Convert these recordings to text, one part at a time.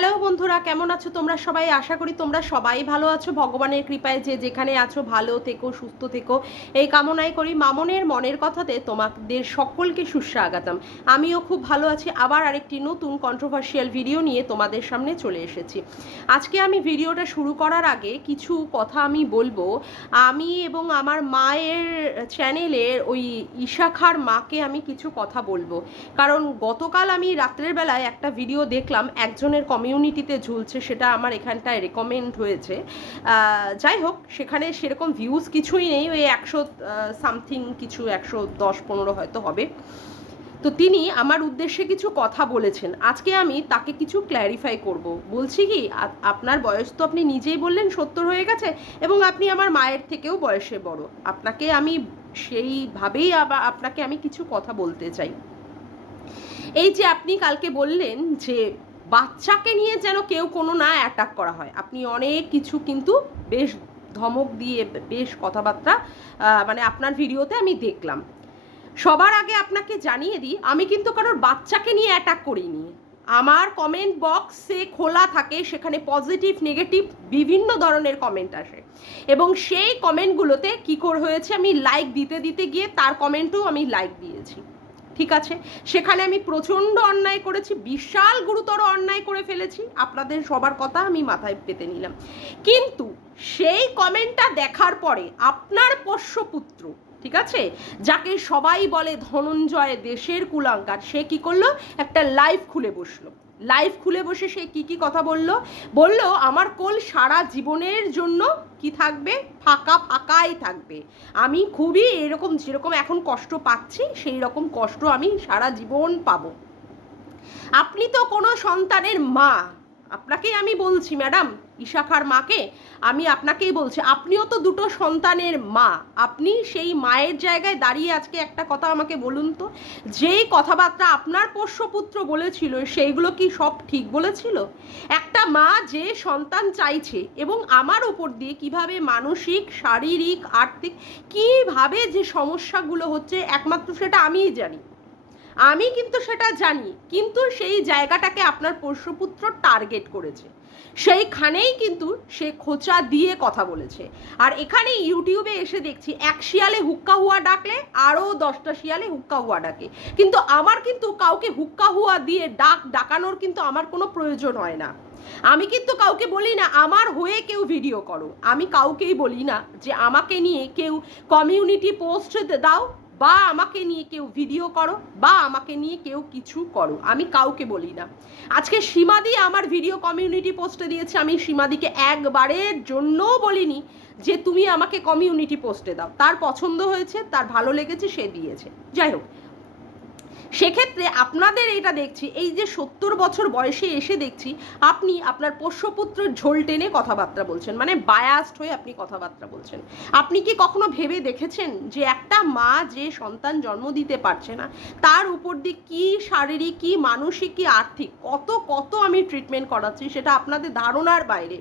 Hello বন্ধুরা, কেমন আছো তোমরা সবাই? আশা করি তোমরা সবাই ভালো আছো। ভগবানের কৃপায় যে যেখানে আছো, ভালো থেকো, সুস্থ থেকো। এই কামনাই করি। মামনের মনের কথাতে তোমাদের সকলকে সুস্বাগতম। আমিও খুব ভালো আছি। আবার আরেকটি নতুন কন্ট্রোভার্সিয়াল ভিডিও নিয়ে তোমাদের সামনে চলে এসেছি। আজকে আমি ভিডিওটা শুরু করার আগে কিছু কথা আমি বলব। আমি এবং আমার মায়ের চ্যানেলের ওই ইশাখার মাকে আমি কিছু কথা বলব। কারণ গতকাল আমি রাত্রের বেলায় একটা ভিডিও দেখলাম, একজনের কমিউনিটিতে ঝুলছে সেটা আমার এখানটায় রেকমেন্ড হয়েছে। যাই হোক, সেখানে সেরকম ভিউজ কিছুই নেই, ওই একশো সামথিং কিছু, একশো দশ, পনেরো হয়তো হবে। তো তিনি আমার উদ্দেশ্যে কিছু কথা বলেছেন। আজকে আমি তাকে কিছু ক্ল্যারিফাই করব। বলছি কি আপনার বয়স তো আপনি নিজেই বললেন সত্তর হয়ে গেছে এবং আপনি আমার মায়ের থেকেও বয়সে বড়। আপনাকে আমি সেইভাবেই আবার আপনাকে আমি কিছু কথা বলতে চাই। এই যে আপনি কালকে বললেন যে বাচ্চাকে নিয়ে যেন কেউ কোনো না অ্যাটাক করা হয়। আপনি অনেক কিছু কিন্তু বেশ ধমক দিয়ে, বেশ কথাবার্তা মানে আপনার ভিডিওতে আমি দেখলাম। সবার আগে আপনাকে জানিয়ে দিই, আমি কিন্তু কারোর বাচ্চাকে নিয়ে অ্যাটাক করিনি। আমার কমেন্ট বক্সে খোলা থাকে, সেখানে পজিটিভ নেগেটিভ বিভিন্ন ধরনের কমেন্ট আসে। এবং সেই কমেন্টগুলোতে কী করে হয়েছে, আমি লাইক দিতে দিতে গিয়ে তার কমেন্টও আমি লাইক দিয়েছি। ঠিক আছে। সেখানে আমি প্রচণ্ড অন্যায় করেছি, বিশাল গুরুতর অন্যায় করে ফেলেছি। আপনাদের সবার কথা আমি মাথায় পেতে নিলাম। কিন্তু সেই কমেন্টটা দেখার পরে আপনার পোষ্যপুত্র ঠিক আছে? যাকে সবাই বলে ধনঞ্জয় দেশের কুলাঙ্কার সে কি করল? একটা লাইভ খুলে বসল। লাইভ খুলে বসে সে কি কি কথা বলল? বলল, আমার কোল সারা জীবনের জন্য কি থাকবে? ফাঁকা ফাঁকাই থাকবে। আমি খুবই এরকম যেরকম এখন কষ্ট পাচ্ছি সেই রকম কষ্ট আমি সারা জীবন পাবো। আপনি তো কোনো সন্তানের মা। আপনাকেই আমি বলছি, ম্যাডাম, ইশাখার মাকে আমি আপনাকেই বলছি। আপনিও তো দুটো সন্তানের মা। আপনি সেই মায়ের জায়গায় দাঁড়িয়ে আজকে একটা কথা আমাকে বলুন তো। যেই কথাবার্তা আপনার পোষ্যপুত্র বলেছিল, সেইগুলো কি সব ঠিক বলেছিল? একটা মা যে সন্তান চাইছে এবং আমার ওপর দিয়ে কীভাবে মানসিক, শারীরিক, আর্থিক, কীভাবে যে সমস্যাগুলো হচ্ছে, একমাত্র সেটা আমিই জানি। আমি কিন্তু সেটা জানি, কিন্তু সেই জায়গাটাকে আপনার পোষ্যপুত্র টার্গেট করেছে। সেইখানেই কিন্তু সে খোঁচা দিয়ে কথা বলেছে। আর এখানে ইউটিউবে এসে দেখছি, এক শিয়ালে হুক্কা হুয়া ডাকলে আরও দশটা শিয়ালে হুক্কা হুয়া ডাকে। কিন্তু আমার কিন্তু কাউকে হুক্কা হুয়া দিয়ে ডাক, ডাকানোর কিন্তু আমার কোনো প্রয়োজন হয় না। আমি কিন্তু কাউকে বলি না, আমার হয়ে কেউ ভিডিও করো। আমি কাউকেই বলি না যে, আমাকে নিয়ে কেউ কমিউনিটি পোস্ট দাও। বা আমাকে নিয়ে কেউ ভিডিও করো বা আমাকে নিয়ে কেউ কিছু করো, আমি কাউকে বলি না। আজকে সীমাদি আমার ভিডিও কমিউনিটি পোস্টে দিয়েছে, আমি সীমাদিকে একবারের জন্যও বলিনি যে তুমি আমাকে কমিউনিটি পোস্টে দাও। তার পছন্দ হয়েছে, তার ভালো লেগেছে, সে দিয়েছে। যাই হোক সেক্ষেত্রে আপনাদের এটা দেখছি, এই যে সত্তর বছর বয়সে এসে দেখছি, আপনি আপনার পোষ্যপুত্র ঝোল টেনে কথাবার্তা বলছেন মানে বায়াস্ট হয়ে আপনি কথাবার্তা বলছেন। আপনি কি কখনো ভেবে দেখেছেন যে একটা মা যে সন্তান জন্ম দিতে পারছে না, তার উপর দিয়ে কী শারীরিক, কী মানসিক, কী আর্থিক, কত কত আমি ট্রিটমেন্ট করাচ্ছি সেটা আপনাদের ধারণার বাইরে?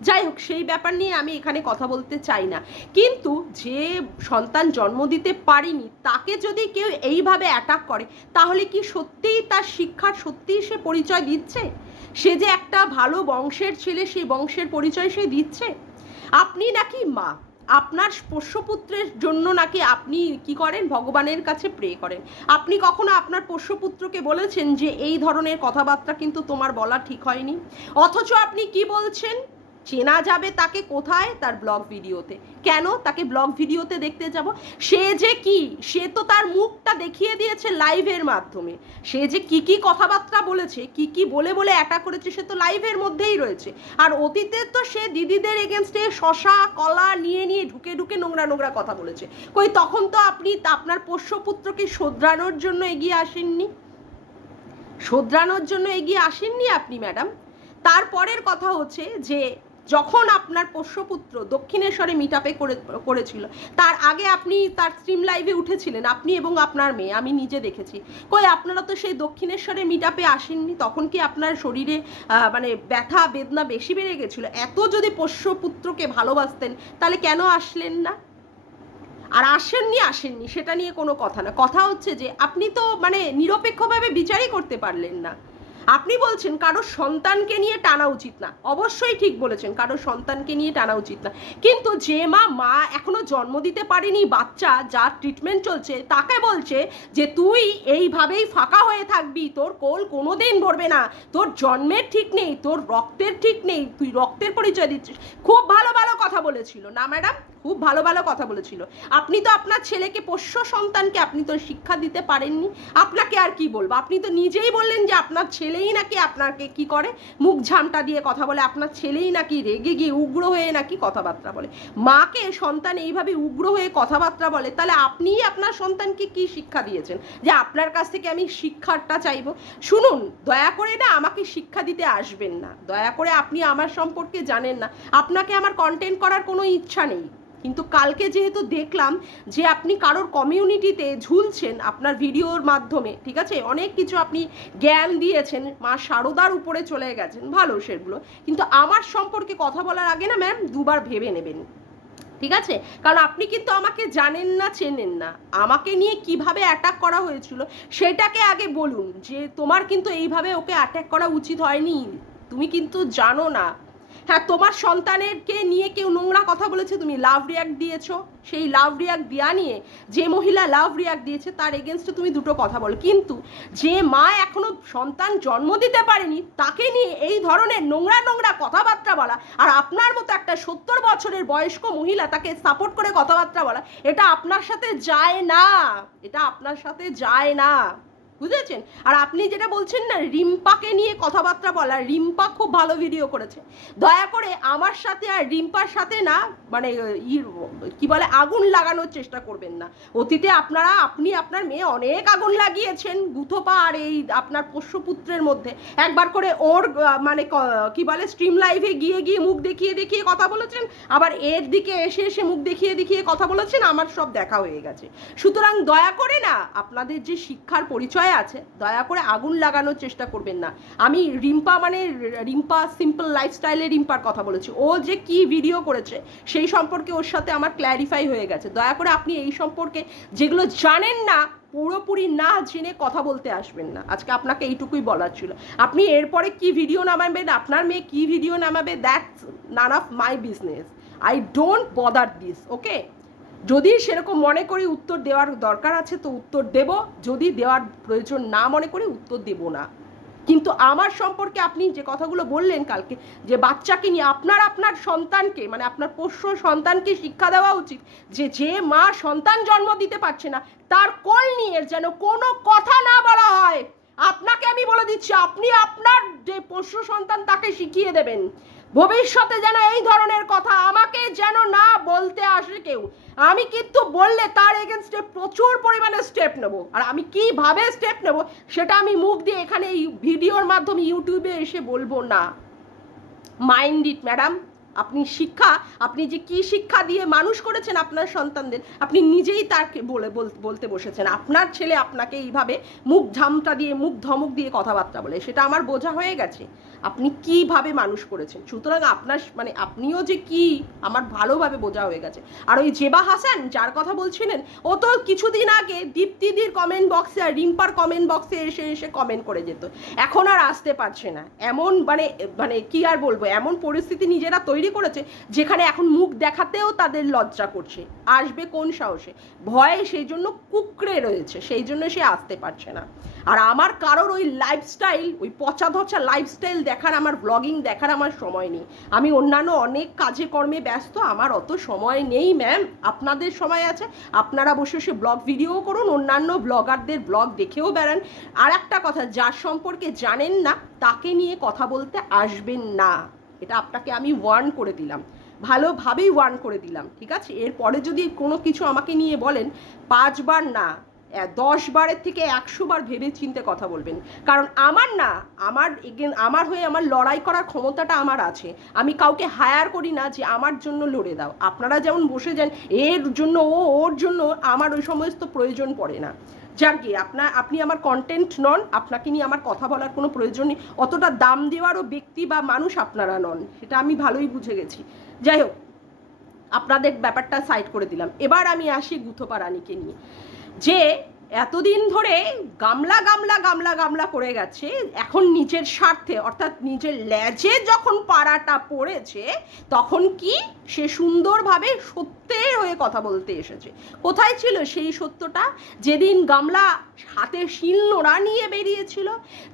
যাই হোক, সেই ব্যাপার নিয়ে আমি এখানে কথা বলতে চাই না। কিন্তু যে সন্তান জন্ম দিতে পারিনি, তাকে যদি কেউ এইভাবে অ্যাটাক করে, তাহলে কি সত্যিই তার শিক্ষার সত্যিই সে পরিচয় দিচ্ছে? সে যে একটা ভালো বংশের ছেলে, সেই বংশের পরিচয় সে দিচ্ছে? আপনি নাকি মা? আপনার পোষ্যপুত্রের জন্য নাকি আপনি কি করেন? ভগবানের কাছে প্রে করেন। আপনি কখনো আপনার পোষ্যপুত্রকে বলেছেন যে, এই ধরনের কথাবার্তা কিন্তু তোমার বলা ঠিক হয়নি? অথচ আপনি কি বলছেন? চেনা যাবে তাকে কোথায় তার ব্লগ ভিডিওতে। কেন তাকে ব্লগ ভিডিওতে দেখতে যাব? সে যে কি? সে তো তার মুখটা দেখিয়ে দিয়েছে লাইভের মাধ্যমে। সে যে কি কি কথাবার্তা বলেছে, কি কি বলে বলে অ্যাটাক করেছে, সে তো লাইভের মধ্যেই রয়েছে। আর অতীতে তো সে দিদিদের এগেনস্টে শশা, কলা নিয়ে নিয়ে ঢুকে ঢুকে নোংরা নোংরা কথা বলেছে। কই তখন তো আপনি, আপনার পোষ্যপুত্রকে শোধরানোর জন্য এগিয়ে আসেননি? শোধরানোর জন্য এগিয়ে আসেননি আপনি ম্যাডাম তারপরের কথা হচ্ছে যে যখন আপনার পোষ্যপুত্র দক্ষিণেশ্বরে মিট আপে করে, করেছিল, তার আগে আপনি তার স্ট্রিম লাইভে উঠেছিলেন, আপনি এবং আপনার মেয়ে, আমি নিজে দেখেছি। কই, আপনারা তো সেই দক্ষিণেশ্বরে মিট আপে আসেননি, তখন কি আপনার শরীরে মানে ব্যথা, বেদনা বেশি বেড়ে গেছিল? এত যদি পোষ্যপুত্রকে ভালোবাসতেন, তাহলে কেন আসলেন না? আর আসেননি আসেননি, সেটা নিয়ে কোনো কথা না। কথা হচ্ছে যে, আপনি তো মানে নিরপেক্ষভাবে বিচারই করতে পারলেন না। আপনি বলছেন কারও সন্তানকে নিয়ে টানা উচিত না। অবশ্যই ঠিক বলেছেন, কারও সন্তানকে নিয়ে টানা উচিত না। কিন্তু যে মা মা এখনও জন্ম দিতে পারেনি, বাচ্চা যার ট্রিটমেন্ট চলছে, তাকে বলছে যে, তুই এইভাবেই ফাঁকা হয়ে থাকবি, তোর কোল কোনোদিন ভরবে না। তোর জন্মের ঠিক নেই, তোর রক্তের ঠিক নেই, তুই রক্তের পরিচয় দিচ্ছিস। খুব ভালো ভালো কথা বলেছিল। না, ম্যাডাম? খুব ভালো ভালো কথা বলেছিল। আপনি তো আপনার ছেলেকে, পোষ্য সন্তানকে আপনি তো শিক্ষা দিতে পারেননি। আপনাকে আর কি বলব? আপনি তো নিজেই বললেন যে, আপনার ছেলেই নাকি আপনাকে কি করে? মুখ ঝামটা দিয়ে কথা বলে, আপনার ছেলেই নাকি রেগে গিয়ে উগ্র হয়ে নাকি কথাবার্তা বলে। মাকে সন্তান এইভাবে উগ্র হয়ে কথাবার্তা বলে, তাহলে আপনিই আপনার সন্তানকে কি শিক্ষা দিয়েছেন? যে আপনার কাছ থেকে আমি শিক্ষাটা চাইব। শুনুন, দয়া করে না আমাকে শিক্ষা দিতে আসবেন না। দয়া করে আপনি আমার সম্পর্কে জানেন না। আপনাকে আমার কন্টেন্ট করার কোনো ইচ্ছা নেই। কিন্তু কালকে যেহেতু দেখলাম যে আপনি কারোর কমিউনিটিতে ঝুলছেন আপনার ভিডিওর মাধ্যমে, ঠিক আছে? অনেক কিছু আপনি জ্ঞান দিয়েছেন, মা সারদার উপরে চলে গেছেন, ভালো সেগুলো। কিন্তু আমার সম্পর্কে কথা বলার আগে না ম্যাম, দুবার ভেবে নেবেন, ঠিক আছে? কারণ আপনি কিন্তু আমাকে জানেন না, চেনেন না। আমাকে নিয়ে কীভাবে অ্যাটাক করা হয়েছিল, সেটাকে আগে বলুন। যে তোমার কিন্তু এইভাবে ওকে অ্যাটাক করা উচিত হয়নি। তুমি কিন্তু জানো না। হ্যাঁ তোমার সন্তানেরকে নিয়ে কেউ নোংরা কথা বলেছে, তুমি লাভ রিয়াক্ট দিয়েছ। সেই লাভ রিয়াক্ট দেওয়া নিয়ে যে মহিলা লাভ রিয়াক্ট দিয়েছে, তার এগেনস্টে তুমি দুটো কথা বলো। কিন্তু যে মা এখনও সন্তান জন্ম দিতে পারেনি, তাকে নিয়ে এই ধরনের নোংরা নোংরা কথাবার্তা বলা আর আপনার মতো একটা সত্তর বছরের বয়স্ক মহিলা তাকে সাপোর্ট করে কথাবার্তা বলা, এটা আপনার সাথে যায় না। এটা আপনার সাথে যায় না। বুঝেছেন? আর আপনি যেটা বলছেন না, রিম্পাকে নিয়ে কথাবার্তা বলা, রিম্পা খুব ভালো ভিডিও করেছে। দয়া করে আমার সাথে আর রিম্পার সাথে না মানে কি বলে, আগুন লাগানোর চেষ্টা করবেন না। অতীতে আপনারা, আপনি আপনার মেয়ে অনেক আগুন লাগিয়েছেন, গুথোপা আর এই আপনার পোষ্যপুত্রের মধ্যে। একবার করে ওর মানে ক- কি বলে স্ট্রিম লাইভে গিয়ে গিয়ে মুখ দেখিয়ে দেখিয়ে কথা বলেছেন, আবার এর দিকে এসে এসে মুখ দেখিয়ে দেখিয়ে কথা বলেছেন, আমার সব দেখা হয়ে গেছে। সুতরাং দয়া করে না, আপনাদের যে শিক্ষার পরিচয় আছে, দয়া করে আগুন লাগানোর চেষ্টা করবেন না। আমি রিম্পা মানে রিম্পা সিম্পল লাইফস্টাইলের রিম্পার কথা বলেছি। ও যে কি ভিডিও করেছে, সেই সম্পর্কে ওর সাথে আমার ক্ল্যারিফাই হয়ে গেছে। দয়া করে আপনি এই সম্পর্কে যেগুলো জানেন না, পুরোপুরি না জেনে কথা বলতে আসবেন না। আজকে আপনাকে এইটুকুই বলার ছিল। আপনি এরপরে কি ভিডিও নামাবেন, আপনার মেয়ে কি ভিডিও নামাবে that's none of my business I don't bother this okay যদি সেরকম মনে করি উত্তর দেওয়ার দরকার আছে, তো উত্তর দেব। যদি দেওয়ার প্রয়োজন না মনে করি, উত্তর দেব না। কিন্তু আমার সম্পর্কে আপনি যে কথাগুলো বললেন কালকে, যে বাচ্চাকে নিয়ে আপনার আপনার সন্তানকে মানে আপনার পোষ্য সন্তানকে শিক্ষা দেওয়া উচিত, যে যে মা সন্তান জন্ম দিতে পারছে না, তার কোল নিয়ে যেন কোনো কথা না বলা হয়। আপনাকে আমি বলে দিচ্ছি, আপনি আপনার যে পোষ্য সন্তান তাকে শিখিয়ে দেবেন। ভবিষ্যতে যেন এই ধরনের কথা আমাকে যেন না বলতে আসে কেউ। আমি কিন্তু বললে তার এগেনস্টে প্রচুর পরিমাণে স্টেপ নেব। আর আমি কীভাবে স্টেপ নেব সেটা আমি মুখ দিয়ে এখানে এই ভিডিওর মাধ্যমে ইউটিউবে এসে বলব না। মাইন্ড ইট ম্যাডাম আপনি শিক্ষা, আপনি যে কি শিক্ষা দিয়ে মানুষ করেছেন আপনার সন্তানদের, আপনি নিজেই তাকে বলে, বল- বলতে বসেছেন। আপনার ছেলে আপনাকে এইভাবে মুখ ঝামটা দিয়ে, মুখ ধমক দিয়ে কথাবার্তা বলে, সেটা আমার বোঝা হয়ে গেছে। আপনি কীভাবে মানুষ করেছেন? সুতরাং আপনার মানে আপনিও যে কি, আমার ভালোভাবে বোঝা হয়ে গেছে। আর ওই জেবা হাসান, যার কথা বলছিলেন, ও তো কিছুদিন আগে দীপ্তিদির কমেন্ট বক্সে আর রিম্পার কমেন্ট বক্সে এসে এসে কমেন্ট করে যেত। এখন আর আসতে পারছে না। এমন মানে মানে কি আর বলব, এমন পরিস্থিতি নিজেরা তৈরি করেছে, যেখানে এখন মুখ দেখাতেও তাদের লজ্জা করছে। আসবে কোন সাহসে? ভয়ে সেই জন্য কুকড়ে রয়েছে, সেই জন্য সে আসতে পারছে না। আর আমার কারোর ওই লাইফস্টাইল ওই পচা ধচা লাইফস্টাইল দেখার, আমার ব্লগিং দেখার আমার সময় নেই। আমি অন্যান্য অনেক কাজে কর্মে ব্যস্ত, আমার অত সময় নেই ম্যাম আপনাদের সময় আছে, আপনারা বসে বসে ব্লগ ভিডিও করুন, অন্যান্য ব্লগারদের ব্লগ দেখেও বেড়ান। আর একটা কথা, যার সম্পর্কে জানেন না, তাকে নিয়ে কথা বলতে আসবেন না। এটা আপনাকে আমি ওয়ার্ন করে দিলাম। ভালোভাবেই ওয়ার্ন করে দিলাম, ঠিক আছে? এরপরে যদি কোনো কিছু আমাকে নিয়ে বলেন, পাঁচবার না দশ বারের থেকে একশো বার ভেবে চিনতে কথা বলবেন। কারণ আমার না, আমার এগেন আমার হয়ে আমার লড়াই করার ক্ষমতাটা আমার আছে। আমি কাউকে হায়ার করি না যে আমার জন্য লড়ে দাও। আপনারা যেমন বসে যান, এর জন্য ও ওর জন্য আমার ওই সমস্ত প্রয়োজন পড়ে না। যাকে আপনার আপনি আমার কন্টেন্ট নন, আপনাকে নিয়ে আমার কথা বলার কোনো প্রয়োজন নেই। অতটা দাম দেওয়ারও ব্যক্তি বা মানুষ আপনারা নন, সেটা আমি ভালোই বুঝে গেছি। যাই হোক, আপনাদের ব্যাপারটা সাইড করে দিলাম। এবার আমি আসি গুথোপা রানীকে নিয়ে। যে এতদিন ধরে গামলা গামলা গামলা গামলা করে গেছে, এখন নিজের স্বার্থে, অর্থাৎ নিজের ল্যাজে যখন পাড়াটা পড়েছে, তখন কি সে সুন্দরভাবে সত্যের হয়ে কথা বলতে এসেছে। কোথায় ছিল সেই সত্যটা? যেদিন গামলা হাতে শিল নোড়া নিয়ে বেরিয়েছিল,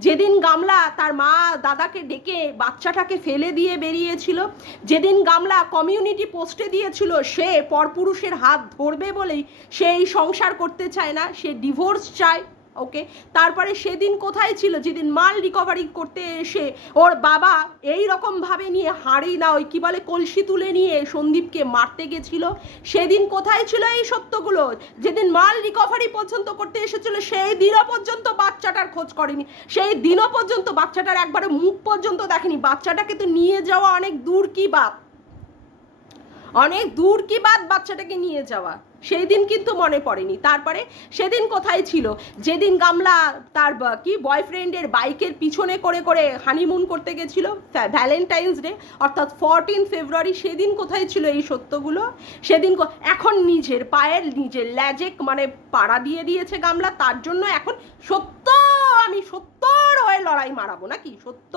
যেদিন গামলা তার মা দাদাকে ডেকে বাচ্চাটাকে ফেলে দিয়ে বেরিয়েছিল, যেদিন গামলা কমিউনিটি পোস্টে দিয়েছিল, সে পরপুরুষের হাত ধরবে বলেই সেই সংসার করতে চায় না, সে ডিভোর্স চায়। ওকে? তারপরে সেদিন কোথায় ছিল? যেদিন মাল রিকভারি করতে এসে ওর বাবা এই রকম ভাবে নিয়ে হাঁড়ি না ওই কি বলে কলসি তুলে নিয়ে সন্দীপকে মারতে গেছিল। সেদিন কোথায় ছিল এই সত্যগুলো? যেদিন মাল রিকভারি পর্যন্ত করতে এসেছিল, সেই দিনও পর্যন্ত বাচ্চাটার খোঁজ করেনি। সেই দিনও পর্যন্ত বাচ্চাটার একবারে মুখ পর্যন্ত দেখেনি। বাচ্চাটাকে তো নিয়ে যাওয়া অনেক দূর কি বাপ? অনেক দূর কি বাদ বাচ্চাটাকে নিয়ে যাওয়া? সেই দিন কিন্তু মনে পড়েনি। তারপরে সেদিন কোথায় ছিল? যেদিন গামলা তার কি বয়ফ্রেন্ডের বাইকের পিছনে করে করে হানিমুন করতে গেছিল ভ্যালেন্টাইন্স ডে অর্থাৎ ফরটিন ফেব্রুয়ারি সেদিন কোথায় ছিল এই সত্যগুলো? সেদিন এখন নিজের পায়ের নিজের ল্যাজেক মানে পাড়া দিয়ে দিয়েছে গামলা, তার জন্য এখন সত্য আমি সত্যর হয়ে লড়াই মারাবো নাকি? সত্য।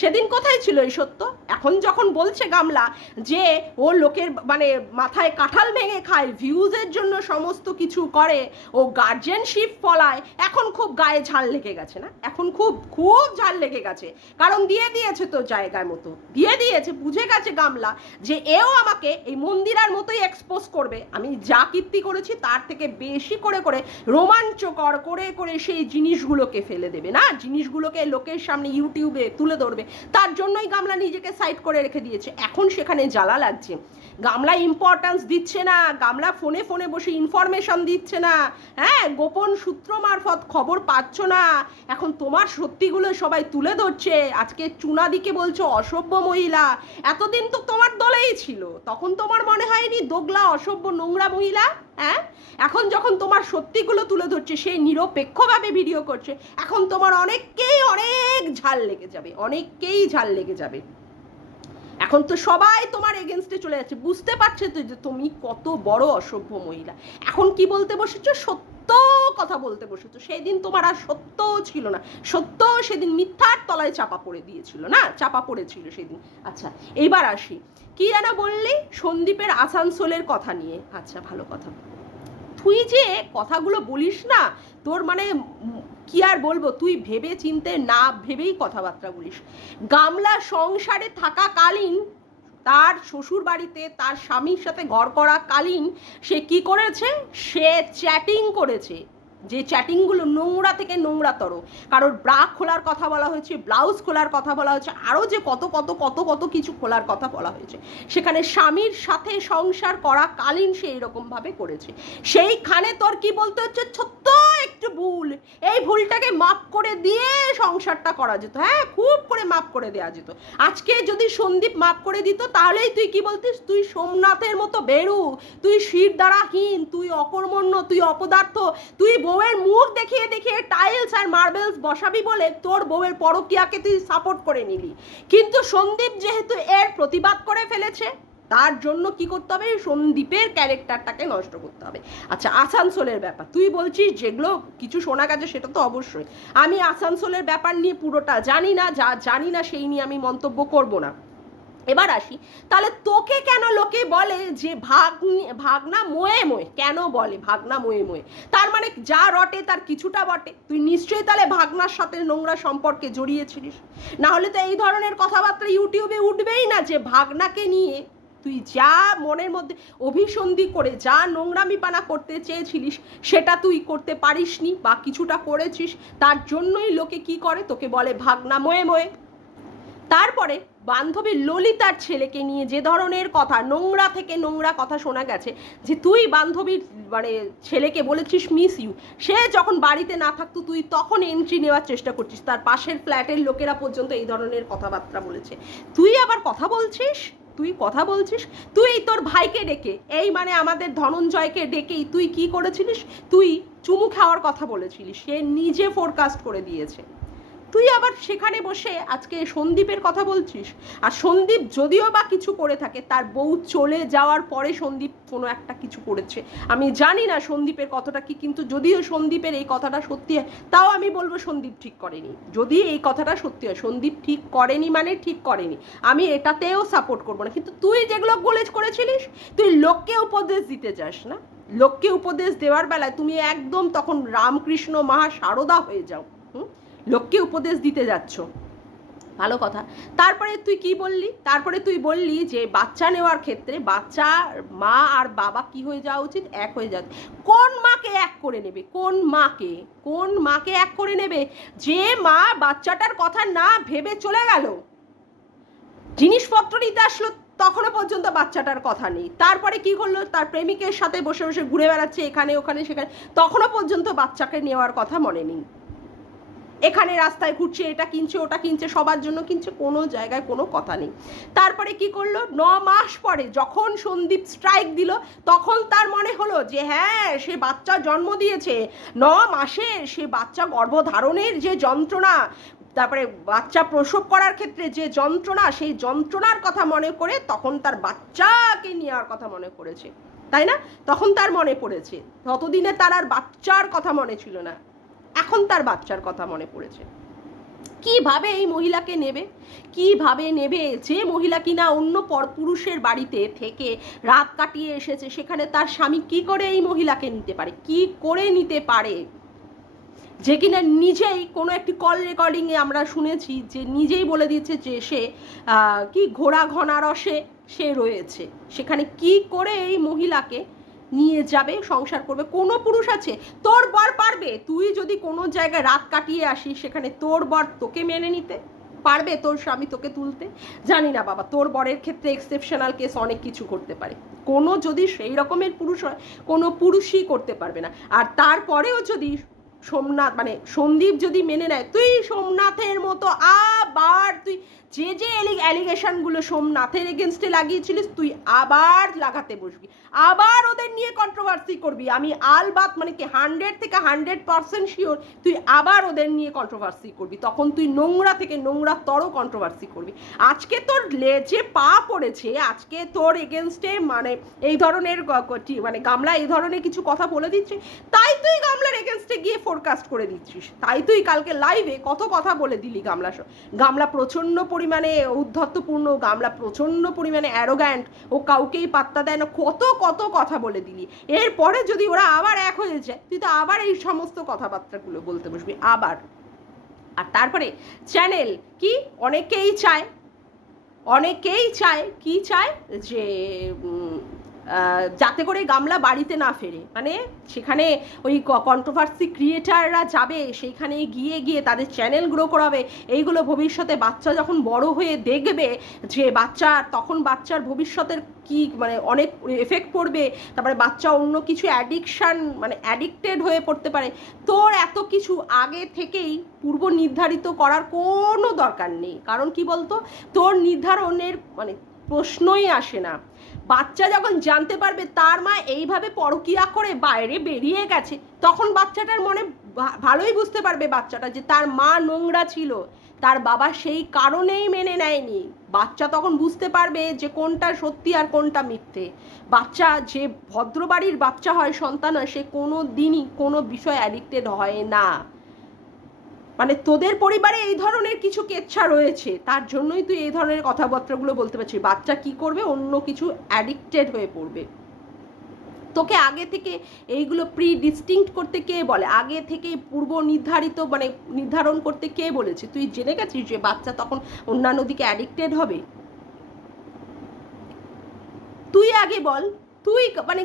সেদিন কোথায় ছিল এই সত্য? এখন যখন বলছে গামলা যে ও লোকের মানে মাথায় কাঁঠাল ভেঙে খায় ভিউজের জন্য সমস্ত কিছু করে, ও গার্জেনশিপ ফলায় এখন খুব গায়ে ঝাল লেগে গেছে না? এখন খুব খুব ঝাল লেগে গেছে। কারণ দিয়ে দিয়েছে তো জায়গার মতো। দিয়ে দিয়েছে, বুঝে গেছে গামলা যে এও আমাকে এই মন্দিরার মতোই এক্সপোজ করবে। আমি যা কীর্তি করেছি তার থেকে বেশি করে করে রোমাঞ্চকর করে করে সেই জিনিসগুলোকে ফেলে দেবে। না, জিনিসগুলোকে লোকের সামনে ইউটিউবে তুলে ধরবে। তার জন্যই গামলা নিজেকে সাইড করে রেখে দিয়েছে। এখন সেখানে জ্বালা লাগছে। গামলা ইম্পর্ট্যান্স দিচ্ছে না, গামলা ফোনে ফোনে বসে ইনফরমেশন দিচ্ছে না। হ্যাঁ গোপন সূত্র মারফত খবর পাচ্ছ না। এখন তোমার সত্যিগুলো সবাই তুলে ধরছে। আজকে চুনাদিকে বলছো অসভ্য মহিলা। এতদিন তো তোমার দলেই ছিল। তখন তোমার মনে হয়নি দোগলা, অসভ্য, নোংরা মহিলা? হ্যাঁ? এখন যখন তোমার সত্যিগুলো তুলে ধরছে সেই নিরপেক্ষভাবে ভিডিও করছে, এখন তোমার অনেককেই অনেক ঝাল লেগে যাবে, অনেককেই ঝাল লেগে যাবে। এখন তো সবাই তোমার এগেনস্টে চলে যাচ্ছে। বুঝতে পারছে তো যে তুমি কত বড় অসভ্য মহিলা। এখন কি বলতে বসেছো? সত্য কথা বলতে বসেছো। সেই দিন তোমার আর সত্যও ছিল না। সত্য সেদিন মিথ্যার তলায় চাপা পড়ে দিয়েছিল, না? চাপা পড়েছিল সেদিন। আচ্ছা এইবার আসি। কি যেন বললি? সন্দীপের আসানসোলের কথা নিয়ে। আচ্ছা ভালো কথা। তুই যে কথাগুলো বলিস না, তোর মানে কি আর বলব? তুই ভেবে চিনতে না ভেবেই কথাবার্তা বলিস। গামলা সংসারে থাকাকালীন তার শ্বশুর বাড়িতে তার স্বামীর সাথে ঘর করা কালীন সে কি করেছে? সে চ্যাটিং করেছে। যে চ্যাটিংগুলো নোংরা থেকে নোংরাতর। কারোর ব্রা খোলার কথা বলা হয়েছে ব্লাউজ খোলার কথা বলা হয়েছে আরও যে কত কত কত কত কিছু খোলার কথা বলা হয়েছে। সেখানে স্বামীর সাথে সংসার করা কালীন সে এরকমভাবে করেছে। সেইখানে তোর কি বলতে হচ্ছে? ছোট্ট একটু ভুল। এই ভুলটাকে মাপ করে দিয়ে সংসারটা করা যেত। হ্যাঁ খুব করে মাপ করে দেওয়া যেত। আজকে যদি সন্দীপ মাপ করে দিত, তাহলেই তুই কি বলতিস? তুই সোমনাথের মতো বেরু তুই শির দ্বারাহীন তুই অকর্মণ্য, তুই অপদার্থ, তুই বউয়ের মুখ দেখিয়ে দেখিয়ে টাইলস আর মার্বেলস বসাবি বলে তোর বউয়ের পরকিয়াকে তুই সাপোর্ট করে নিলি। কিন্তু সন্দীপ যেহেতু এর প্রতিবাদ করে ফেলেছে তার জন্য কি করতে হবে? সন্দীপের ক্যারেক্টারটাকে নষ্ট করতে হবে। আচ্ছা আসানসোলের ব্যাপার। তুই বলছিস যেগুলো কিছু শোনা গেছে সেটা তো অবশ্যই। আমি আসানসোলের ব্যাপার নিয়ে পুরোটা জানি না, যা জানি না সেই নিয়ে আমি মন্তব্য করব না। এবার আসি। তাহলে তোকে কেন লোকে বলে যে ভাগ ভাগনা মোয়ে মোয়ে? কেন বলে ভাগনা মোয়ে মোয়ে? তার মানে যা রটে তার কিছুটা বটে। তুই নিশ্চয়ই তাহলে ভাগনার সাথে নোংরা সম্পর্কে জড়িয়েছিলিস না হলে তো এই ধরনের কথাবার্তা ইউটিউবে উঠবেই না যে ভাগনাকে নিয়ে তুই যা মনের মধ্যে অভিসন্ধি করে যা নোংরামিপানা করতে চেয়েছিলিস, সেটা তুই করতে পারিসনি বা কিছুটা করেছিস, তার জন্যই লোকে কি করে? তোকে বলে ভাগনা ময়ে ময়ে। তারপরে বান্ধবী ললিতার ছেলেকে নিয়ে যে ধরনের কথা, নোংরা থেকে নোংরা কথা শোনা গেছে, যে তুই বান্ধবীর মানে ছেলেকে বলেছিস মিস ইউ সে যখন বাড়িতে না থাকতো, তুই তখন এন্ট্রি নেওয়ার চেষ্টা করছিস। তার পাশের ফ্ল্যাটের লোকেরা পর্যন্ত এই ধরনের কথাবার্তা বলেছে। তুই আবার কথা বলছিস? তুই কথা বলছিস? তুই তোর ভাইকে ডেকে, এই মানে আমাদের ধনঞ্জয়কে ডেকেই তুই কি করেছিলিস? তুই চুমু খাওয়ার কথা বলেছিলিস। সে নিজে ফোরকাস্ট করে দিয়েছে। তুই আবার সেখানে বসে আজকে সন্দীপের কথা বলছিস? আর সন্দীপ যদিও বা কিছু করে থাকে, তার বউ চলে যাওয়ার পরে সন্দীপ কোনো একটা কিছু করেছে। আমি জানি না সন্দীপের কথাটা কি, কিন্তু যদিও সন্দীপের এই কথাটা সত্যি হয়, তাও আমি বলব সন্দীপ ঠিক করেনি। যদি এই কথাটা সত্যি হয়, সন্দীপ ঠিক করেনি মানে ঠিক করেনি। আমি এটাতেও সাপোর্ট করব না। কিন্তু তুই যেগুলো গোলেজ করেছিলিস, তুই লোককে উপদেশ দিতে চাস না। লোককে উপদেশ দেওয়ার বেলায় তুমি একদম তখন রামকৃষ্ণ মহা সারদা হয়ে যাও। হুম? লোককে উপদেশ দিতে যাচ্ছ। ভালো কথা। তারপরে তুই কি বললি? তারপরে তুই বললি যে বাচ্চা নেওয়ার ক্ষেত্রে বাচ্চা, মা আর বাবা কি হয়ে যাওয়া উচিত? এক হয়ে যাওয়া কোন মাকে এক করে নেবে? কোন মাকে? কোন মাকে এক করে নেবে? যে মা বাচ্চাটার কথা না ভেবে চলে গেল, জিনিসপত্র নিতে আসলো, তখনও পর্যন্ত বাচ্চাটার কথা নেই। তারপরে কি করল? তার প্রেমিকের সাথে বসে বসে ঘুরে বেড়াচ্ছে, এখানে, ওখানে, সেখানে। তখনও পর্যন্ত বাচ্চাকে নেওয়ার কথা মনে নেই। এখানে রাস্তায় ঘুরছে, এটা কিনছে, ওটা কিনছে, সবার জন্য কিনছে, কোনো জায়গায় কোনো কথা নেই। তারপরে কি করল? ন মাস পরে যখন সন্দীপ স্ট্রাইক দিল, তখন তার মনে হলো যে হ্যাঁ সে বাচ্চা জন্ম দিয়েছে। ন মাসে সে বাচ্চা গর্ভধারণের যে যন্ত্রণা, তারপরে বাচ্চা প্রসব করার ক্ষেত্রে যে যন্ত্রণা, সেই যন্ত্রণার কথা মনে করে তখন তার বাচ্চাকে নেওয়ার কথা মনে করেছে। তাই না? তখন তার মনে পড়েছে। ততদিনে তার আর বাচ্চার কথা মনে ছিল না। এখন তার বাচ্চার কথা মনে পড়েছে। কীভাবে এই মহিলাকে নেবে? কীভাবে নেবে? যে মহিলা কিনা অন্য পরপুরুষের বাড়িতে থেকে রাত কাটিয়ে এসেছে, সেখানে তার স্বামী কি করে এই মহিলাকে নিতে পারে? কি করে নিতে পারে? যে কিনা নিজেই কোনো একটি কল রেকর্ডিংয়ে আমরা শুনেছি যে নিজেই বলে দিয়েছে যে সে কি ঘোড়া ঘনারসে সে রয়েছে। সেখানে কি করে এই মহিলাকে নিয়ে যাবে, সংসার করবে, কোনো পুরুষ আছে, তোর বর পারবে। তুই যদি কোনো জায়গায় রাত কাটিয়ে আসিস, সেখানে তোর বর তোকে মেনে নিতে, পারবে তোর স্বামী তোকে তুলতে। জানি না বাবা, তোর বরের ক্ষেত্রে এক্সেপশনাল কেস অনেক কিছু করতে পারে। কোনো যদি সেই রকমের পুরুষ হয়, কোনো পুরুষই করতে পারবে না। আর তারপরেও যদি সোমনাথ মানে সন্দীপ যদি মেনে নেয়, তুই সোমনাথের মতো আবার তুই যে যে অ্যালিগেশনগুলো সোমনাথের এগেনস্টে লাগিয়েছিলিস, তুই আবার লাগাতে বসবি। আবার ওদের নিয়ে কন্ট্রোভার্সি করবি। আমি আলবাত মানে কি হান্ড্রেড থেকে হান্ড্রেড পার্সেন্ট শিওর তুই আবার ওদের নিয়ে কন্ট্রোভার্সি করবি। তখন তুই নোংরা থেকে নোংরা তরও কন্ট্রোভার্সি করবি। আজকে তোর লেজে পা পড়েছে, আজকে তোর এগেনস্টে মানে এই ধরনের মানে গামলা এই ধরনের কিছু কথা বলে দিচ্ছে, তাই তুই গামলার এগেনস্টে গিয়ে ফোরকাস্ট করে দিচ্ছিস তাই তুই কালকে লাইভে কত কথা বলে দিলি গামলা গামলা প্রচণ্ড পরিমাণে উদ্ধত্তপূর্ণ, গামলা প্রচণ্ড পরিমাণে অ্যারোগ্যান্ট ও কাউকেই পাত্তা দেয় না, কত কত কথা বলে দিলি। এরপরে যদি ওরা আবার এক হয়ে যায়, তুই তো আবার এই সমস্ত কথাবার্তাগুলো বলতে বসবি, আবার। আর তারপরে চ্যানেল কি? অনেকেই চায় অনেকেই চায়, কি চায়? যে যাতে করে গামলা বাড়িতে না ফেরে। মানে সেখানে ওই কন্ট্রোভার্সি ক্রিয়েটাররা যাবে, সেইখানে গিয়ে গিয়ে তাদের চ্যানেল গ্রো করাবে। এইগুলো ভবিষ্যতে বাচ্চা যখন বড় হয়ে দেখবে, যে বাচ্চা, তখন বাচ্চার ভবিষ্যতের কি মানে অনেক এফেক্ট পড়বে। তারপরে বাচ্চা অন্য কিছু অ্যাডিকশান মানে অ্যাডিক্টেড হয়ে পড়তে পারে। তোর এত কিছু আগে থেকেই পূর্ব নির্ধারিত করার কোনো দরকার নেই। কারণ কি বলতো? তোর নির্ধারণের মানে প্রশ্নই আসে না। বাচ্চা যখন জানতে পারবে তার মা এইভাবে পরকিয়া করে বাইরে বেরিয়ে গেছে, তখন বাচ্চাটার মনে ভালোই বুঝতে পারবে বাচ্চাটা যে তার মা নোংরা ছিল। তার বাবা সেই কারণেই মেনে নেয়নি। বাচ্চা তখন বুঝতে পারবে যে কোনটা সত্যি আর কোনটা মিথ্যে। বাচ্চা যে ভদ্রবাড়ির বাচ্চা হয় সন্তান হয়, সে কোনো দিনই কোনো বিষয় অ্যাডিক্টেড হয় না। মানে তোদের পরিবারে এই ধরনের কিছু কেচ্ছা রয়েছে, তার জন্যই তুই এই ধরনের কথাবার্তাগুলো বলতে পারছিস। বাচ্চা কি করবে? অন্য কিছু অ্যাডিক্টেড হয়ে পড়বে। তোকে আগে থেকে এইগুলো প্রি ডিস্টিংক্ট করতে কে বলে? আগে থেকে পূর্ব নির্ধারিত মানে নির্ধারণ করতে কে বলেছে? তুই জেনে গেছিস যে বাচ্চা তখন অন্যান্য দিকে অ্যাডিক্টেড হবে? তুই আগে বল, তুই মানে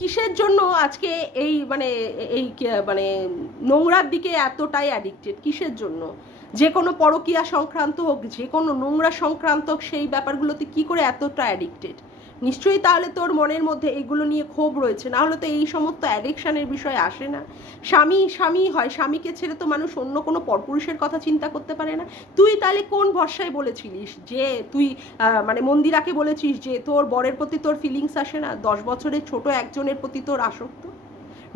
কিসের জন্য আজকে এই মানে এই মানে নোংরার দিকে এতটাই অ্যাডিক্টেড কিসের জন্য? যে কোনো পরকীয়া সংক্রান্ত হোক, যে কোনো নোংরা সংক্রান্ত সেই ব্যাপারগুলোতে কি করে এতটা অ্যাডিক্টেড নিশ্চয়ই তাহলে তোর মনের মধ্যে এগুলো নিয়ে ক্ষোভ রয়েছে। না হলে তো এই সমস্ত অ্যাডিকশানের বিষয় আসে না। স্বামী স্বামী হয়, স্বামীকে ছেড়ে তো মানুষ অন্য কোনো পরপুরুষের কথা চিন্তা করতে পারে না। তুই তাহলে কোন ভরসায় বলেছিলিস যে তুই মানে মন্দিরাকে বলেছিস যে তোর বরের প্রতি তোর ফিলিংস আসে না? দশ বছরের ছোট একজনের প্রতি তোর আসক্ত?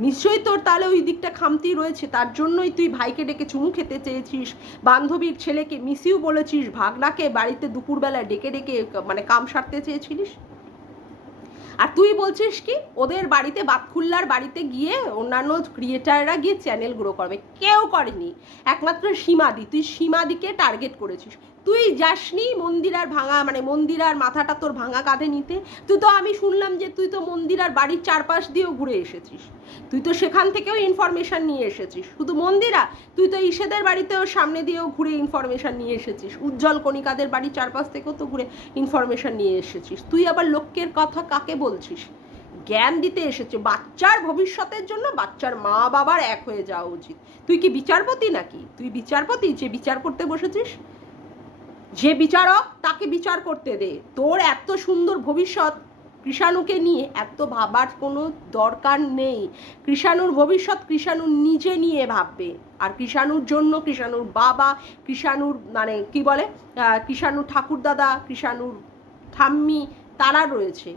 নিশ্চয়ই তোর তাহলে ওই দিকটা খামতি রয়েছে। তার জন্যই তুই ভাইকে ডেকে চুমু খেতে চেয়েছিস, বান্ধবীর ছেলেকে মিসিউ বলেছিস, ভাগনাকে বাড়িতে দুপুরবেলা ডেকে ডেকে মানে কাম সারতে চেয়েছিলিস? আর তুই বলছিস কি, ওদের বাড়িতে বাতখুল্লার বাড়িতে গিয়ে অন্যান্য ক্রিয়েটাররা গিয়ে চ্যানেল গ্রো করবে। কেউ করেনি। একমাত্র সীমাদি। তুই সীমাদিকে টার্গেট করেছিস। তুই যাসনি মন্দির আর ভাঙা মানে মন্দির আর মাথাটা তোর ভাঙা কাঁধে নিতে। তুই তো আমি শুনলাম যে তুই তো মন্দির আর বাড়ির চারপাশ দিয়েও ঘুরে এসেছিস। তুই তো সেখান থেকেও ইনফরমেশন নিয়ে এসেছিস। শুধু মন্দিরা, তুই তো ইসেদের বাড়িতেও সামনে দিয়েও ঘুরে ইনফরমেশন নিয়ে এসেছিস। উজ্জ্বল কণিকাদের বাড়ির চারপাশ থেকেও তো ঘুরে ইনফরমেশন নিয়ে এসেছিস। তুই আবার লোকের কথা কাকে বলছিস? জ্ঞান দিতে এসেছে। বাচ্চার ভবিষ্যতের জন্য বাচ্চার মা বাবার এক হয়ে যাওয়া উচিত। তুই কি বিচারপতি নাকি? তুই বিচারপতি যে বিচার করতে বসেছিস? যে বিচারক তাকে বিচার করতে দে। তোর এত সুন্দর ভবিষ্যৎ কৃষাণুকে নিয়ে এত ভাবার কোনো দরকার নেই। কৃষাণুর ভবিষ্যৎ কৃষাণু নিজে নিয়ে ভাববে। আর কৃষাণুর জন্য কৃষাণুর বাবা, কৃষাণুর মানে কি বলে? কৃষাণুর ঠাকুরদাদা, কৃষাণুর ঠাম্মি তারা রয়েছে।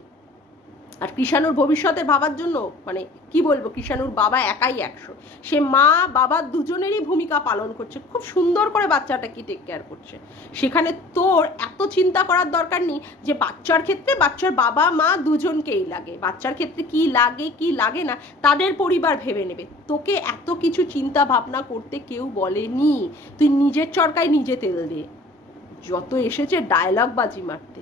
আর কৃষাণুর ভবিষ্যতে ভাবার জন্য মানে কি বলব, কৃষাণুর বাবা একাই একশো। সে মা, বাবা দুজনেরই ভূমিকা পালন করছে, খুব সুন্দর করে বাচ্চাটাকে টেক কেয়ার করছে। সেখানে তোর এত চিন্তা করার দরকার নেই যে বাচ্চার ক্ষেত্রে বাচ্চার বাবা, মা দুজনকেই লাগে। বাচ্চার ক্ষেত্রে কি লাগে কি লাগে না, তাদের পরিবার ভেবে নেবে। তোকে এত কিছু চিন্তা ভাবনা করতে কেউ বলেনি। তুই নিজের চরকায় নিজে তেল দে। যত এসেছে ডায়লগ বাজি মারতে।